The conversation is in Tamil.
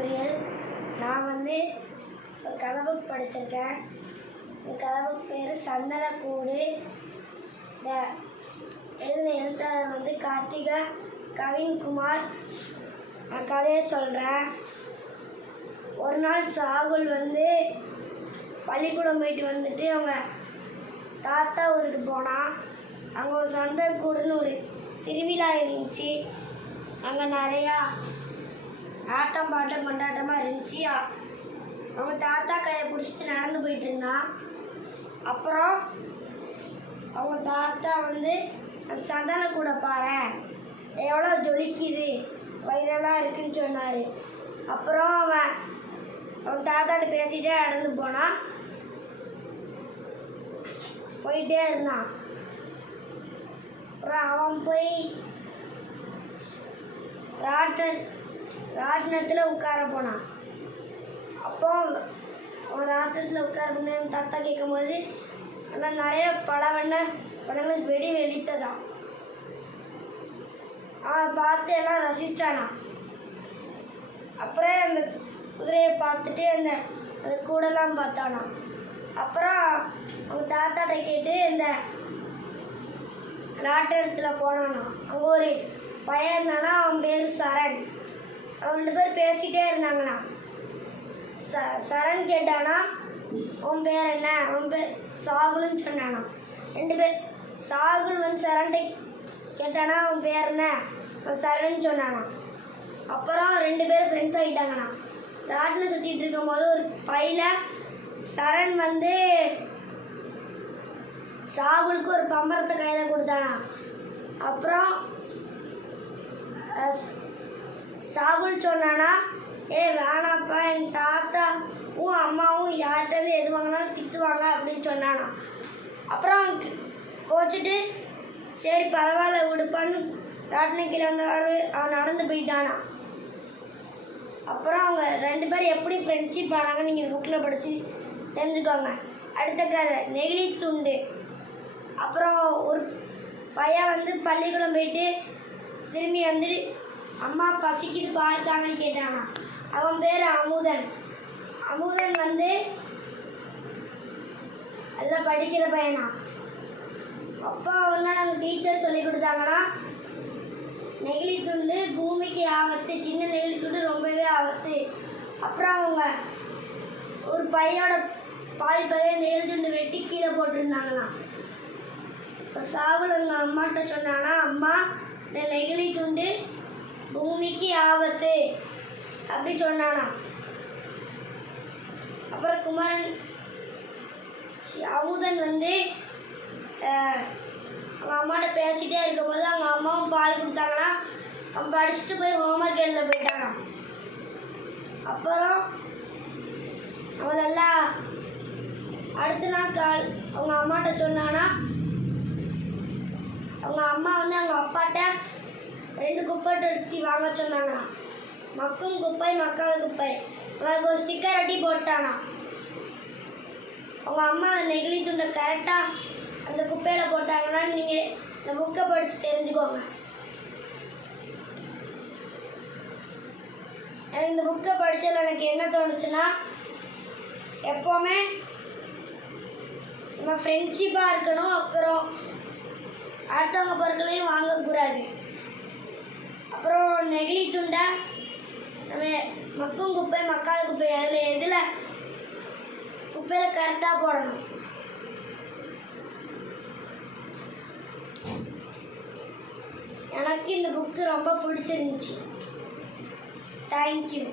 மெமோரியல். நான் ஒரு கதை புக் படிச்சிருக்கேன். இந்த கதை புக் பேர் சந்தனக்கூடு. இந்த எழுதின எழுத்தாளர் கார்த்திகா கவின்குமார். நான் கதையை சொல்கிறேன். ஒரு நாள் சாகுல் பள்ளிக்கூடம் போயிட்டு வந்துட்டு அவங்க தாத்தா ஊருக்கு போனான். அங்கே ஒரு சந்தனக்கூடுன்னு ஒரு திருவிழா இருந்துச்சு. அங்கே நிறையா ஆட்டம் பாட்டம் கொண்டாட்டமாக இருந்துச்சு. அவங்க தாத்தா கையை பிடிச்சிட்டு நடந்து போயிட்டு இருந்தான். அப்புறம் அவங்க தாத்தா அந்த சந்தனக்கூடை பாரு எவ்வளோ ஜொலிக்குது, வைரலாக இருக்குன்னு சொன்னார். அப்புறம் அவன் தாத்தாட்ட பேசிகிட்டே நடந்து போயிட்டே இருந்தான். அப்புறம் அவன் போய் ராட்டினத்தில் உட்கார போனான். அப்போ அவன் ராட்டினத்தில் உட்கார போன தாத்தா கேட்கும்போது ஆனால் நிறைய படங்கள் வெடித்ததான். அவன் பார்த்து எல்லாம் ரசிச்சானான். அப்புறம் அந்த குதிரையை பார்த்துட்டு அந்த கூடெல்லாம் பார்த்தானா. அப்புறம் அவங்க தாத்தாட்ட கேட்டு இந்த ராட்டினத்தில் போனானா. அங்கே ஒரு பையன் இருந்தானா, அவன் பேர் சரண். அவன் 2 பேர் பேசிகிட்டே இருந்தாங்கண்ணா. சரண் கேட்டானா அவன் பேர் என்ன, அவன் பேர் சாகுல்னு சொன்னானா. 2 பேர் சாகுல் சரண்டை கேட்டானா அவன் பேர் என்ன, அவன் சரண் சொன்னானா. அப்புறம் 2 பேர் ஃப்ரெண்ட்ஸ் ஆகிட்டாங்கண்ணா. ராட்டினம் சுற்றிட்டு இருக்கும்போது ஒரு பையில சரண் சாகுலுக்கு ஒரு பம்பரத்தை கையில் கொடுத்தானா. அப்புறம் சாகுல் சொன்னானா, வேணாப்பா, எங்கள் தாத்தாவும் அம்மாவும் யார்கிட்ட எது வாங்கினாலும் திட்டுவாங்க அப்படின்னு சொன்னானா. அப்புறம் கோச்சிட்டு சரி பரவாயில்ல விடுப்பான்னு ராட்டினம் கீழே அவன் நடந்து போயிட்டானா. அப்புறம் அவங்க 2 பேரும் எப்படி ஃப்ரெண்ட்ஷிப் ஆனாங்கன்னு நீங்கள் புக்கில் படித்து தெரிஞ்சுக்கோங்க. அடுத்த கதை நெகிழி துண்டு. அப்புறம் ஒரு பையன் பள்ளிக்கூடம் போயிட்டு திரும்பி அம்மா பசிக்குது பால் தாங்கன்னு கேட்டானா. அவன் பேர் அமுதன். அமுதன் எல்லாம் படிக்கிற பையனா. அப்போ நாங்கள் டீச்சர் சொல்லி கொடுத்தாங்கன்னா, நெகிழி துண்டு பூமிக்கு ஆபத்து, சின்ன நெகிழி துண்டு ரொம்பவே ஆபத்து. அப்புறம் அவங்க ஒரு பையோட பாதி பையன் நெகிழி துண்டு வெட்டி கீழே போட்டிருந்தாங்கண்ணா. இப்போ சாகுல் எங்கள் அம்மாட்ட சொன்னானா, அம்மா இந்த நெகிழி துண்டு பூமிக்கு ஆபத்து அப்படி சொன்னானா. அப்புறம் குமரன் அமுதன் அவங்க அம்மாட்ட பேசிகிட்டே இருக்கும்போது அவங்க அம்மாவும் பால் கொடுத்தாங்கன்னா அவன் படிச்சுட்டு போய் ஹோம்ஒர்க் எழுத போயிட்டானா. அப்புறம் அவன் நல்லா அடுத்த நாள் அவங்க அம்மாட்ட சொன்னானா, அவங்க அம்மா அவங்க அப்பாட்ட 2 குப்பை எடுத்து வாங்க சொன்னாங்கண்ணா. மக்கும் குப்பை மக்காத குப்பை. அவனுக்கு ஒரு ஸ்டிக்கர் ஒட்டி போட்டானா. அவங்க அம்மா நெகிழி துண்டை கரெக்டாக அந்த குப்பையில் போட்டாங்கன்னா நீங்கள் இந்த புக்கை படித்து தெரிஞ்சுக்கோங்க. இந்த புக்கை படித்ததில் எனக்கு என்ன தோணுச்சுன்னா, எப்போவுமே நம்ம ஃப்ரெண்ட்ஷிப்பாக இருக்கணும். அப்புறம் அடுத்தவங்க பொருட்களையும் வாங்கக்கூடாது. அப்புறம் நெகிழி துண்டை நம்ம மக்கும் குப்பை மக்காத குப்பை எதில் குப்பையில் கரெக்டாக போடணும். எனக்கு இந்த புக்கு ரொம்ப பிடிச்சிருந்துச்சு. தேங்க்யூ.